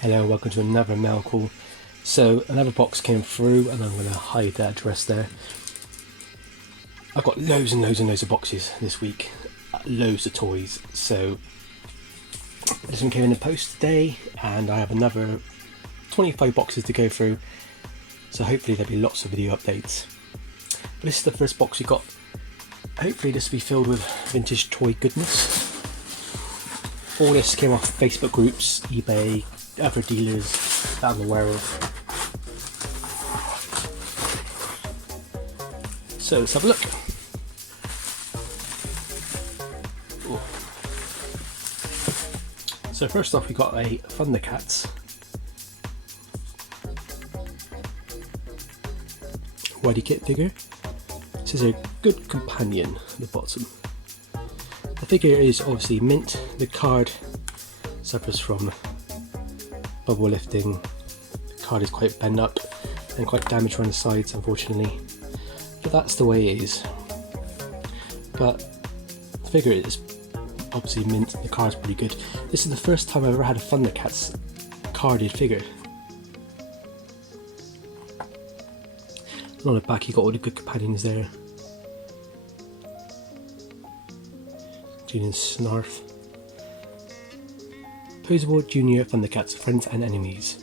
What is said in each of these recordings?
Hello, welcome to another mail call. So another box came through and I'm going to hide that address there. I've got loads and loads and loads of boxes this week, loads of toys. So this one came in the post today and I have another 25 boxes to go through. So hopefully there'll be lots of video updates. But this is the first box we got. Hopefully this will be filled with vintage toy goodness. All this came off Facebook groups, eBay, other dealers that I'm aware of. So let's have a look. Ooh. So first off we got a Thundercats Whitey kit figure. This is a good companion at the bottom. The figure is obviously mint. The card suffers from bubble lifting. The card is quite bent up and quite damaged around the sides, unfortunately. But that's the way it is. But the figure is obviously mint. The card's pretty good. This is the first time I've ever had a Thundercats carded figure. And on the back you got all the good companions there. Junior Snarf. Posable Junior Thundercats, friends and enemies.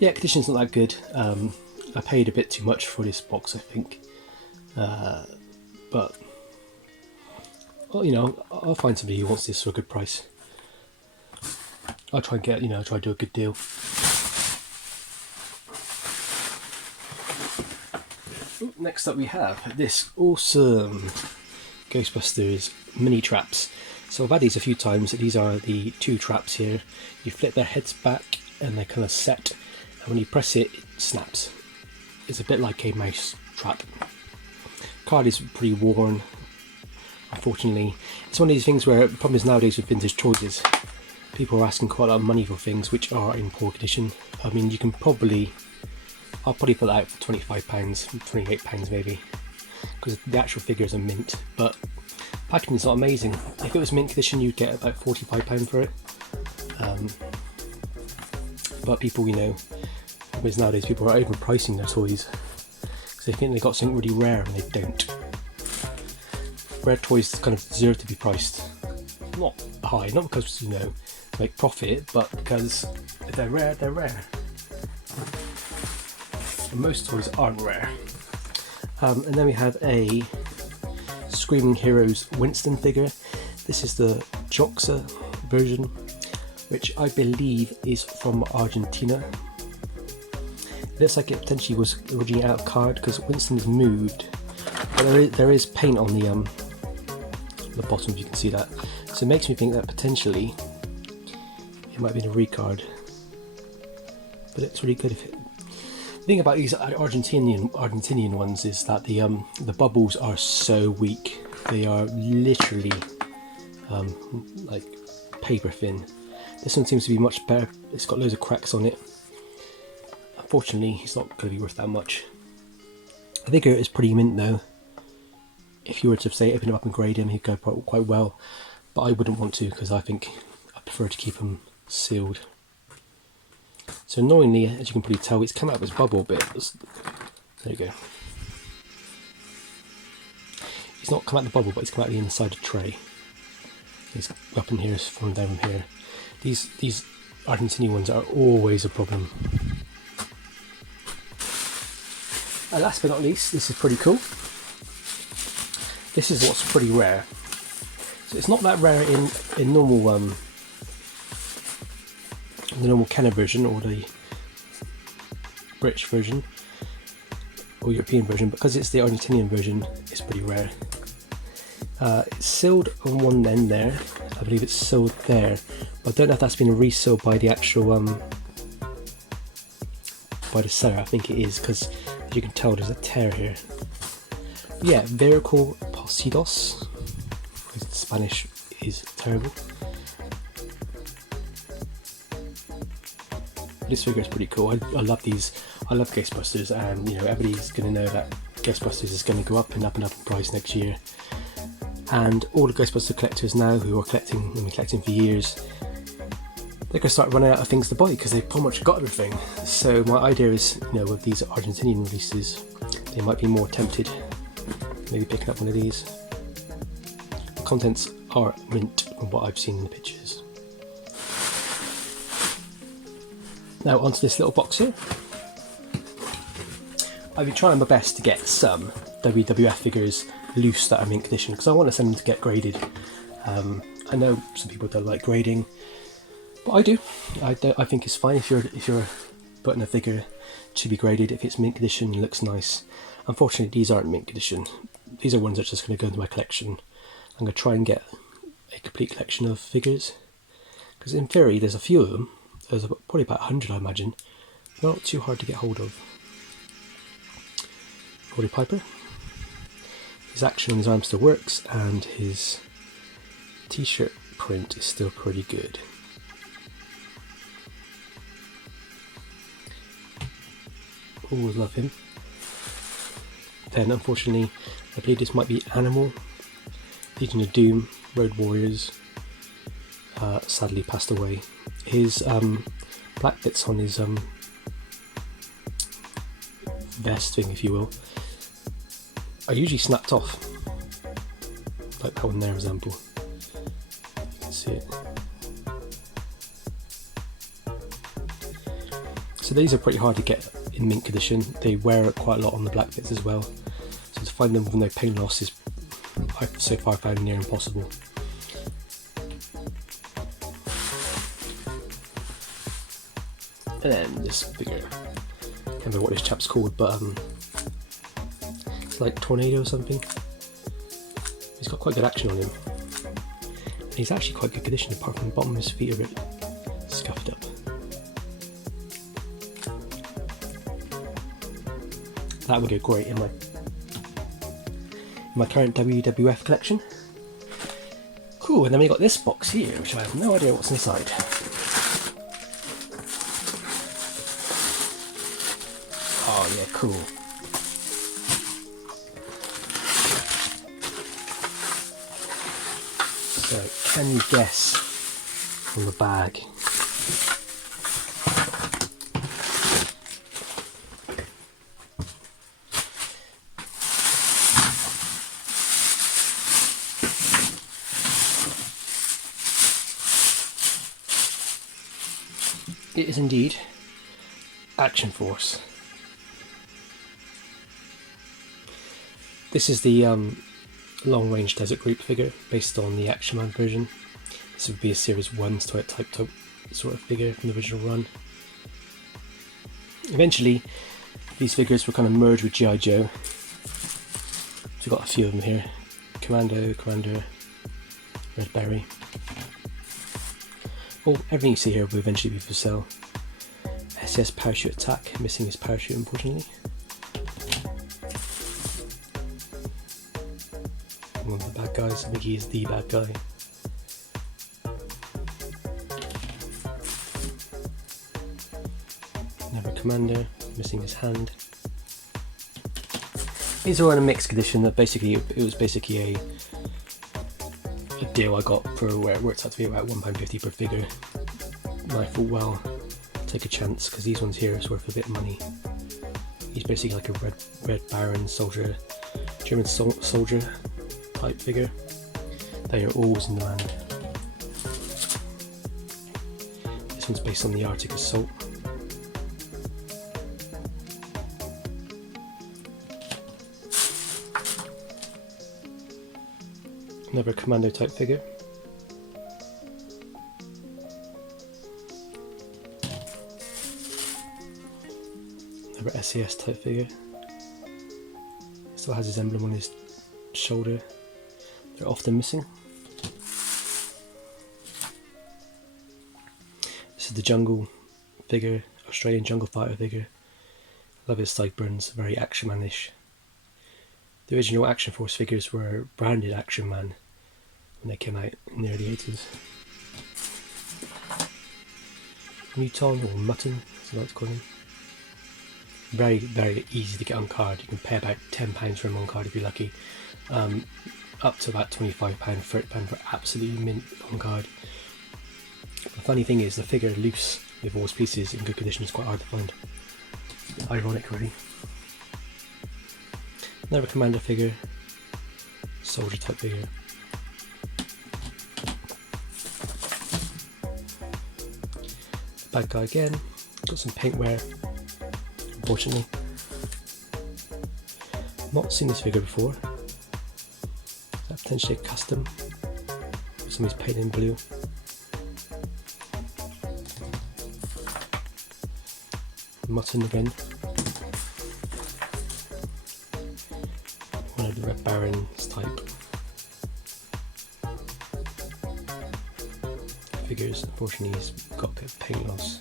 Yeah, condition's not that good. I paid a bit too much for this box, I think. But well, you know, I'll find somebody who wants this for a good price. I'll try and get, try to do a good deal. Next up we have this awesome GHOSTBUSTERS mini traps. So I've had these a few times. These are the two traps here. You flip their heads back and they're kind of set, and when you press it, it snaps. It's a bit like a mouse trap. Card is pretty worn, unfortunately. It's one of these things where the problem is nowadays with vintage toys, people are asking quite a lot of money for things which are in poor condition. I mean, you can I'll probably put that out for £25, £28 maybe, because the actual figures are mint, but packaging is not amazing. If it was mint condition you'd get about £45 for it. But people, because nowadays people are overpricing their toys because they think they got something really rare and they don't. Rare toys kind of deserve to be priced not high, not because make profit, but because if they're rare, they're rare. And most toys aren't rare. And then we have a Screaming Heroes Winston figure. This is the Joxa version, which I believe is from Argentina. It looks like it potentially was originally out of card because Winston's moved, but there is paint on the bottom, if you can see that. So it makes me think that potentially it might be in a recard, but it's really good. The thing about these Argentinian ones is that the bubbles are so weak. They are literally like paper thin. This one seems to be much better. It's got loads of cracks on it. Unfortunately, it's not going to be worth that much. I think it is pretty mint though. If you were to say open him up and grade him, he'd go quite well. But I wouldn't want to because I prefer to keep him sealed. So annoyingly, as you can probably tell, it's come out of its bubble a bit. There you go. It's not come out of the bubble, but it's come out the inside of the tray. It's up in here, it's fallen down from here. These Argentinian ones are always a problem. And last but not least, this is pretty cool. This is what's pretty rare. So it's not that rare in normal the normal Kenner version or the British version or European version, because it's the Argentinian version, it's pretty rare. It's sealed on one end there. I believe it's sealed there, but I don't know if that's been resealed by the actual by the seller. I think it is, because as you can tell there's a tear here. But yeah, Verical Posidos, because the Spanish is terrible. This figure is pretty cool. I love these. I love GHOSTBUSTERS, and everybody's going to know that GHOSTBUSTERS is going to go up and up and up in price next year. And all the GHOSTBUSTER collectors now who are collecting and been collecting for years they're going to start running out of things to buy because they've pretty much got everything. So my idea is, you know, with these Argentinian releases, they might be more tempted, maybe picking up one of these. The contents are mint from what I've seen in the pictures. Now onto this little box here. I've been trying my best to get some WWF figures loose that are mint condition because I want to send them to get graded. I know some people don't like grading, but I do. I think it's fine if you're putting a figure to be graded if it's mint condition and looks nice. Unfortunately, these aren't mint condition. These are ones that are just going to go into my collection. I'm going to try and get a complete collection of figures because in theory there's a few of them. There's probably about 100, I imagine. Not too hard to get hold of. Roddy Piper. His action on his arm still works, and his t-shirt print is still pretty good. Always love him. Then unfortunately, I believe this might be Animal, Legion of Doom, Road Warriors, sadly passed away. His black bits on his vest thing, if you will, are usually snapped off, like that one there, example. You can see it. So these are pretty hard to get in mint condition. They wear it quite a lot on the black bits as well. So to find them with no paint loss is so far found near impossible. And then this figure, I can't remember what this chap's called, but it's like Tornado or something. He's got quite good action on him. And he's actually quite good condition apart from the bottom of his feet are a bit scuffed up. That would go great in my current WWF collection. Cool, and then we got this box here, which I have no idea what's inside. Oh yeah, cool. So, can you guess from the bag? It is indeed Action Force. This is the long range desert group figure based on the Action Man version. This would be a Series 1 type sort of figure from the original run. Eventually these figures were kind of merged with G.I. Joe. So we've got a few of them here. Commando, Commander, Red Berry. Oh, everything you see here will eventually be for sale. SS Parachute Attack, missing his parachute unfortunately. One of the bad guys, I think he is the bad guy. Another Commander, missing his hand. These are in a mixed condition. That basically, it was basically a deal I got for where it works out to be about £1.50 per figure. And I thought, well, take a chance because these ones here is worth a bit of money. He's basically like a red Baron soldier, German soldier type figure. They are always in demand. This one's based on the Arctic Assault. Another Commando type figure. Another SAS type figure. Still has his emblem on his shoulder. They're often missing. This is the jungle figure, Australian jungle fighter figure. Love his sideburns, very Action Man-ish. The original Action Force figures were branded Action Man when they came out in the early 80s. Muton or Mutton, as I like to call him. Very, very easy to get on card. You can pay about £10 for him on card if you're lucky. Up to about £25, £30 for absolutely mint on card. The funny thing is the figure loose with all its pieces in good condition is quite hard to find. Ironic really. Another Commander figure, soldier type figure. Bad guy again, got some paint wear, unfortunately. Not seen this figure before. Is that potentially a custom? Somebody's painted in blue. Mutton again. One of the Red Barons type figures. Unfortunately, he's got a bit of paint loss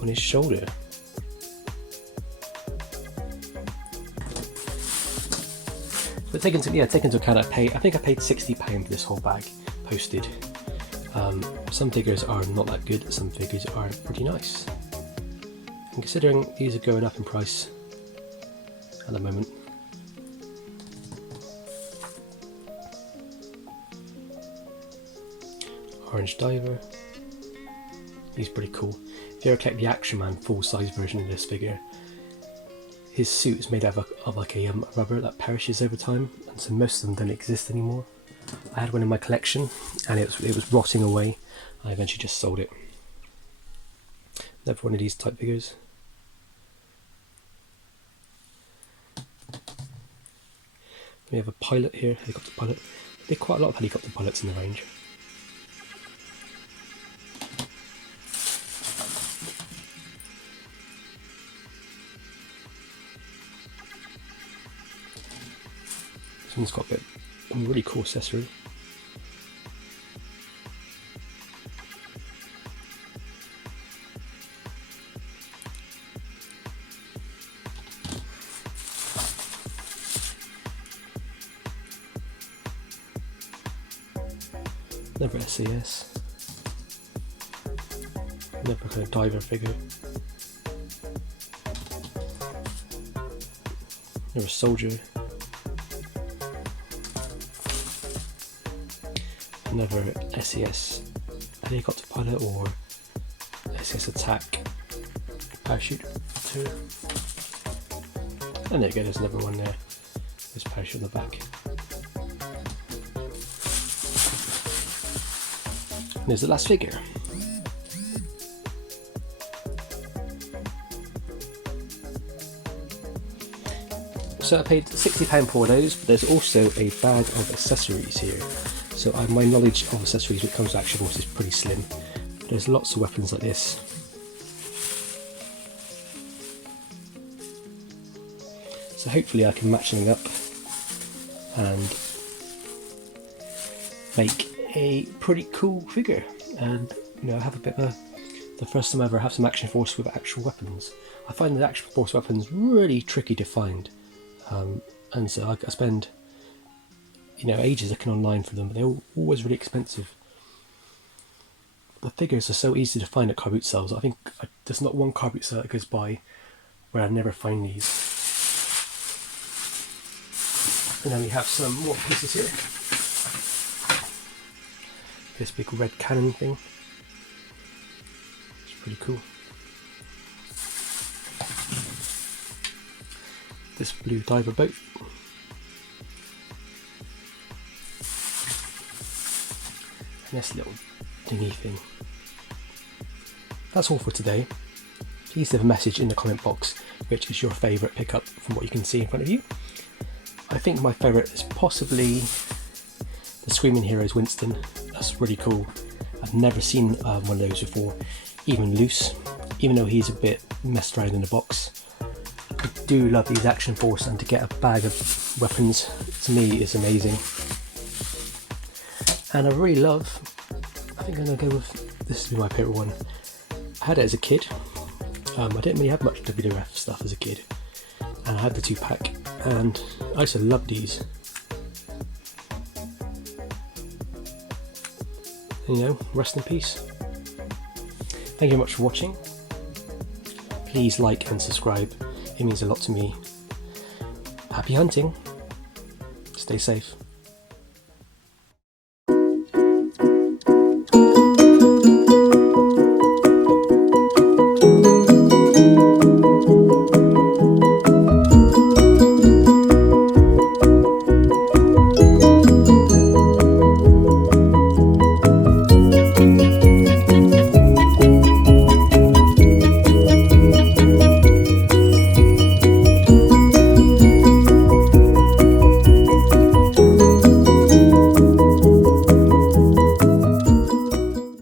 on his shoulder. But take into account, I think I paid £60 for this whole bag, posted. Some figures are not that good, some figures are pretty nice. And considering these are going up in price at the moment, Orange Diver, he's pretty cool. If you ever kept the Action Man full-size version of this figure, his suit is made out of like a rubber that perishes over time, and so most of them don't exist anymore. I had one in my collection and it was rotting away. I eventually just sold it. Another one of these type figures. We have a pilot here, helicopter pilot. There's quite a lot of helicopter pilots in the range. This one's got a really cool accessory. Another SAS. Another kind of diver figure. Another soldier. Another SAS helicopter pilot or SAS attack parachute too. And there you go, there's another one there. There's parachute on the back. And there's the last figure. So I paid £60 for those, but there's also a bag of accessories here. So my knowledge of accessories when it comes to Action Force is pretty slim. But there's lots of weapons like this. So hopefully I can match them up and make a pretty cool figure. And have a bit of the first time I ever have some Action Force with actual weapons. I find the Action Force weapons really tricky to find. And so I spend ages looking online for them, but they're always really expensive. The figures are so easy to find at car boot sales. I think there's not one car boot sale that goes by where I never find these. And then we have some more pieces here. This big red cannon thing. It's pretty cool. This blue diver boat. And this little dingy thing. That's all for today. Please leave a message in the comment box which is your favourite pickup from what you can see in front of you. I think my favourite is possibly the Screaming Heroes Winston. That's really cool. I've never seen one of those before, even loose, even though he's a bit messed around in the box. I do love these Action Force, and to get a bag of weapons to me is amazing. And I really love, I think I'm going to go with, this is my favourite one. I had it as a kid. I didn't really have much WWF stuff as a kid, and I had the 2-pack, and I used to love these. And, rest in peace. Thank you very much for watching. Please like and subscribe, it means a lot to me. Happy hunting, stay safe.